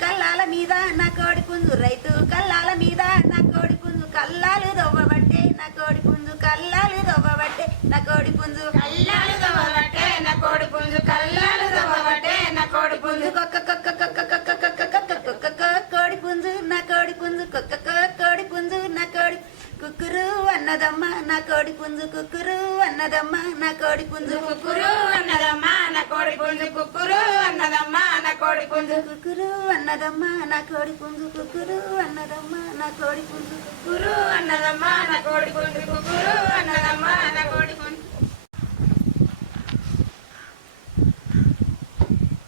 కల్లాల మీద నా కోడి పుంజు రైతు కల్లాల మీద నా కోడి పుంజు కల్లాలు దొవ్వబట్టే నా కోడి పుంజు కల్లాలు దొవ్వబట్టే నా కోడి పుంజు కల్లాలు దొవ్వబట్టే నా కోడి పుంజు కల్లాలు దొవ్వబట్టే నా కోడి పుంజు కొక్క కొక్క కొక్క కొక్క కొక్క కొక్క కొక్క కోడి పుంజు నా కోడి పుంజు కొక్క కోడి పుంజు నా కోడి కుక్కురు అన్నదమ్మ నా కోడి పుంజు కుక్కురు అన్నదమ్మ నా కోడి పుంజు కుక్కురు అన్నదమ్మ నా కోడి పుంజు కుక్కురు అన్నదమ్మ నా కోడి పుంజు కుక్కురు అన్నదమ్మ నా కోడి పుంజు కుక్కురు అన్నదమ్మ నా కోడి పుంజు కుక్కురు అన్నదమ్మ నా కోడి పుంజు కుక్కురు అన్నదమ్మ నా కోడి పుంజు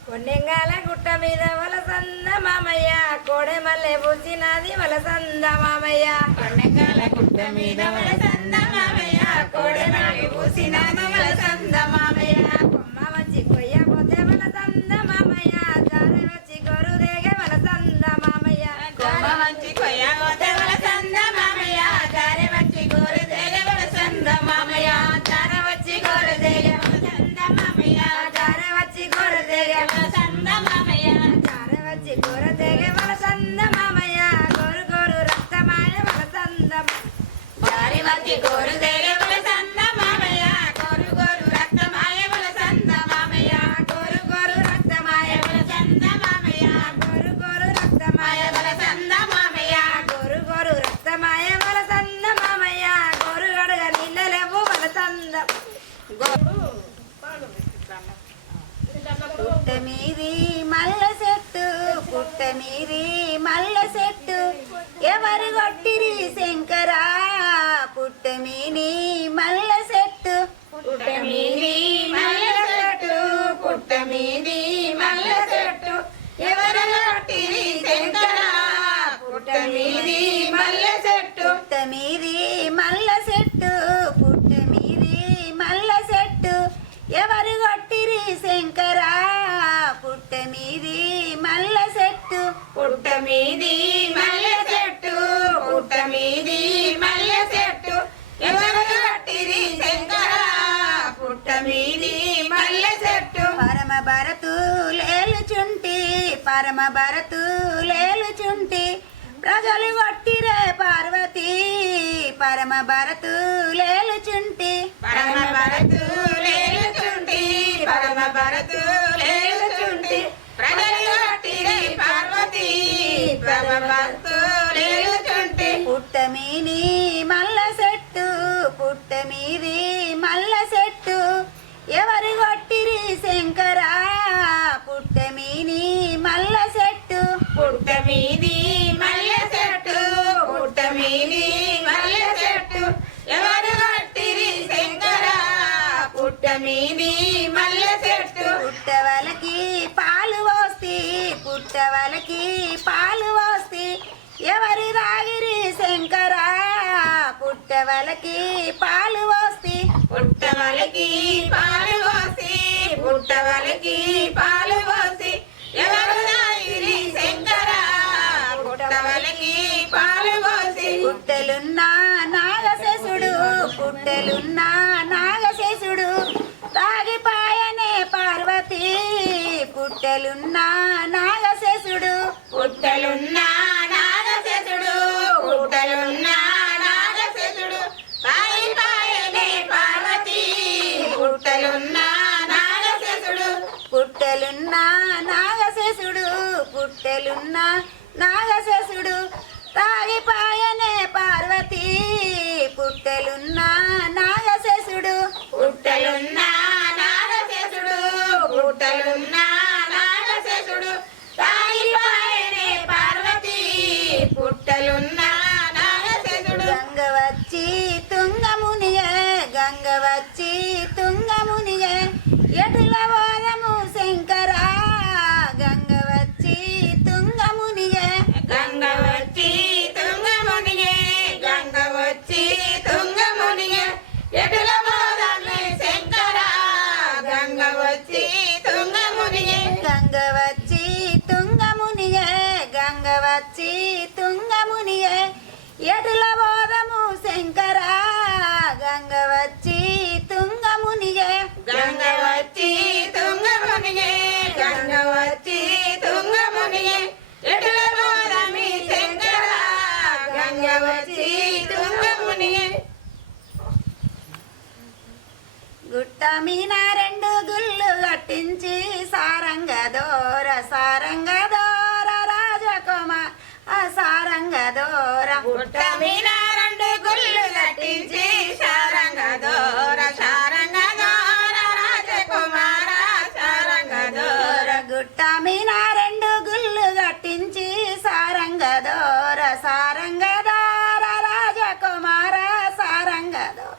కొన్నెంగాల గుట్ట మీద వలసంద మామయ్య కోడె మల్లె పూసినది వలసంద మామయ్య కొండెంగాల గుట్ట మీద వలసంద మామయ్య కోడె మల్లె పూసినది వలసంద మామయ్య కొమ్మ వచ్చి కొయ్యపోతే వలసంద మామయ్య జారె వచ్చి గొరుదేగ వలసంద మామయ్య కొమ్మ వచ్చి కొయ్యపోతే వలసంద మామయ్య జారె వచ్చి గొరుదేగ వలసంద మామయ్య జారె వచ్చి గొరుదేగ వలసంద మామయ్య జారె వచ్చి గొరుదేగ వలసంద మామయ్య జారె వచ్చి గొరుదేగ వలసంద మామయ్య గోరు గోరు రక్తమాయ వలసంద జారె వచ్చి గొరుదేగ వలసంద మామయ్య గోరు గోరు రక్తమాయ వలసంద మామయ్య గోరు గోరు రక్తమాయ వలసంద మామయ్య గోరు గోరు రక్తమాయ వలసంద మామయ్య గోరు గోరు రక్తమాయ వలసంద మామయ్య గోరు గడుగ నీళ్ళలేవు వలసంద పుట్ట మీది మల్ల చెట్టు పుట్ట మీది మల్ల చెట్టు ఎవరు కొట్టిరి శంకరా పుట్ట మీది మల్ల చెట్టు పుట్ట మీది మల్ల చెట్టు పుట్ట మీది మల్ల చెట్టు ఎవరు కొట్టిరి శంకరా పుట్ట మీది మల్ల చెట్టు పుట్ట మీది మల్ల చెట్టు పుట్ట మీది మల్ల చెట్టు ఎవరు కొట్టిరి శంకరా పుట్ట మీది మల్ల చెట్టు పుట్ట మీది మల్ల చెట్టు పుట్ట మీది మల్ల చెట్టు ఎవరు కొట్టిరి శంకరా పుట్ట మీది మల్ల చెట్టు పరమ భరతు లేలుచుంటి పరమ భరతు లేలుచుంటి ప్రజలు కొట్టిరే పార్వతి పరమ భరతు లేలుచుంటి పరమ భరతు లేలుచుంటి పరమ భరతు లేలుచుంటి ప్రజలు కొట్టిరి పార్వతి పరమ భరతు లేలుచుంటి పుట్ట మీది మల్ల చెట్టు పుట్ట మీది మల్ల చెట్టు ఎవరు కొట్టిరి శంకరా పుట్ట మీది మల్ల చెట్టు పుట్ట మీది మల్ల చెట్టు పుట్ట మీది మల్ల చెట్టు ఎవరు కొట్టిరి శంకరా పుట్ట మీది మల్ల చెట్టు పుట్టవలకి పాలు పోస్తి పుట్టవలకి పాలు పోస్తి ఎవరు రాగిరి శంకరా పుట్టవలకి పాలు పోస్తి పుట్టవలకి పాలు పోసి పుట్టవలకి పాలు పోసి ఎవరు తాగిరి శంకరా పుట్టవలకి పాలు పోసి పుట్టెలున్న నాగశేషుడు పుట్టెలున్న నాగశేషుడు తాగిపాయనే పార్వతి పుట్టెలున్న నాగశేషుడు పుట్టలున్న నాగశేషుడు పుట్టలున్న నాగశేషుడు తాగిపాయనే పార్వతి పుట్టలున్న నాగశేషుడు పుట్టెలున్న నాగశేషుడు పుట్టెలున్న నాగశేషుడు తాగిపాయనే పార్వతి పుట్టెలున్న నాగశేషుడు పుట్టలున్న నాగశేషుడు పుట్టలున్న నాగశేషుడు తాగిపాయనే పార్వతి పుట్టలున్న నాగశేషుడు గంగ వచ్చి తుంగమునిగే గంగ వచ్చి తుంగమునిగే ఎటుల పోదము శంకరా గంగ వచ్చి తుంగమునిగే గంగ వచ్చి తుంగమునిగే గంగ వచ్చి తుంగమునిగే ఎటుల పోదామే శంకరా గంగ వచ్చి తుంగమునిగే గంగ వచ్చి తుంగమునిగే గంగ వచ్చి తుంగమునిగే ఎటుల పోదము శంకరా గంగ వచ్చి తుంగమునిగే గంగ వచ్చి తుంగమునిగే గంగ వచ్చి తుంగమునిగే మీన రెండు గుళ్ళు కట్టించి సారంగదోర సారంగదోర రాజకుమార్ సారంగదోర గుట్ట మీద రెండు గుళ్ళు కట్టించి సారంగదోర సారంగదోర రాజకుమార సారంగదోర గుట్ట మీన రెండు గుళ్ళు కట్టించి సారంగదోర సారంగదోర రాజకుమార సారంగదోర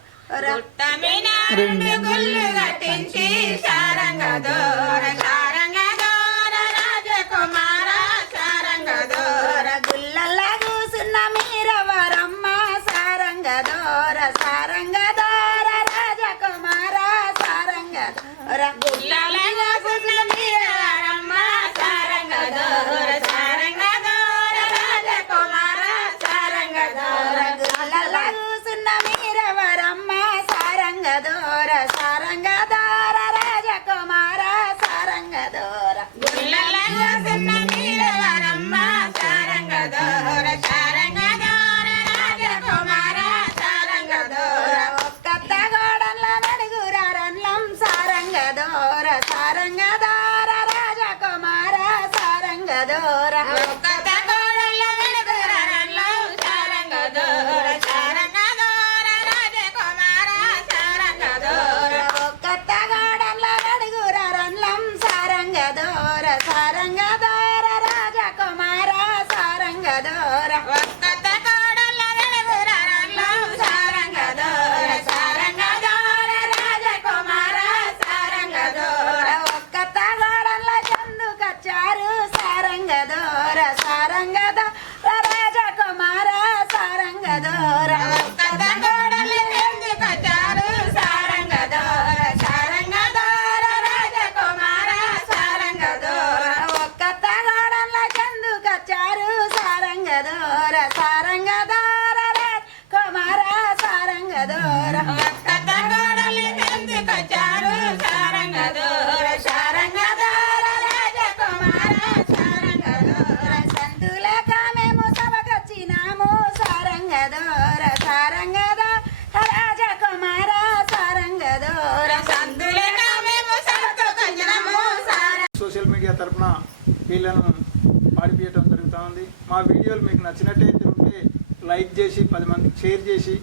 గుట్ట మీద రెండు గుళ్ళు కట్టించి సారంగదోర సారంగదోర రాజకుమార సారంగదోర గుల్లల్లా కూసున్న మీరవరమ్మ సారంగదోర సారంగదోర రాజకుమార సారంగదోర గుల్లలగా సున్న మీరవరమ్మ సారంగదోర సారంగదోర రాజకుమార సారంగదోర గుల్లల్లా కూసున్న మీరవరమ్మ సారంగదోర సారంగదోర రాజకుమార సారంగదోర గుల్లలగా సున్న మీరవరమ్మ సారంగదోర సారంగదోర రాజకుమార సారంగదోర ఒక్కత్త గోడన్ల నడుగురారన్లం సారంగదోర సారంగదోర రాజకుమార సారంగదోర ఒక్కత కోడళ్ళ వెలుగురరల్లో సారంగదోర సారంగదోర రాజకుమార సారంగదోర ఒక్కత్త గోడన్ల నడుగురారన్లం సారంగదోర సారంగదోర రాజకుమార సారంగదోర ఒక్కత కోడళ్ళ వెలుగురరల్లో సారంగదోర సారంగదోర రాజకుమార సారంగదోర ఒక్కత్త గోడన్ల చందుకచ్చారు సారంగదోర సారంగదోర రాజకుమార సారంగదోర ఒక్కత కోడళ్ళ ఎందుకొచ్చారు సారంగదోర సారంగదోర రాజకుమార సారంగదోర ఒక్కత్త గోడన్ల చందుకచ్చారు సారంగదోర సారంగదోర రాజకుమార సారంగదోర ఒక్కత కోడళ్ళ ఎందుకొచ్చారు సారంగదోర సారంగదోర రాజకుమార సారంగదోర సంతులేక మేము సభకొచ్చినాము సారంగదోర సారంగదోర రాజకుమార సారంగదోర సంతులేక మేము సభకొచ్చినాము సోషల్ మీడియా తరపున వీళ్ళను పాడిపించడం జరుగుతూ ఉంది. మా వీడియోలు మీకు నచ్చినట్టయితే ఉంటే లైక్ చేసి 10 మందికి షేర్ చేసి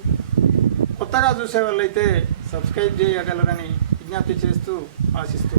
కొత్తగా చూసే వాళ్ళైతే సబ్స్క్రైబ్ చేయగలరని విజ్ఞప్తి చేస్తూ ఆశిస్తూ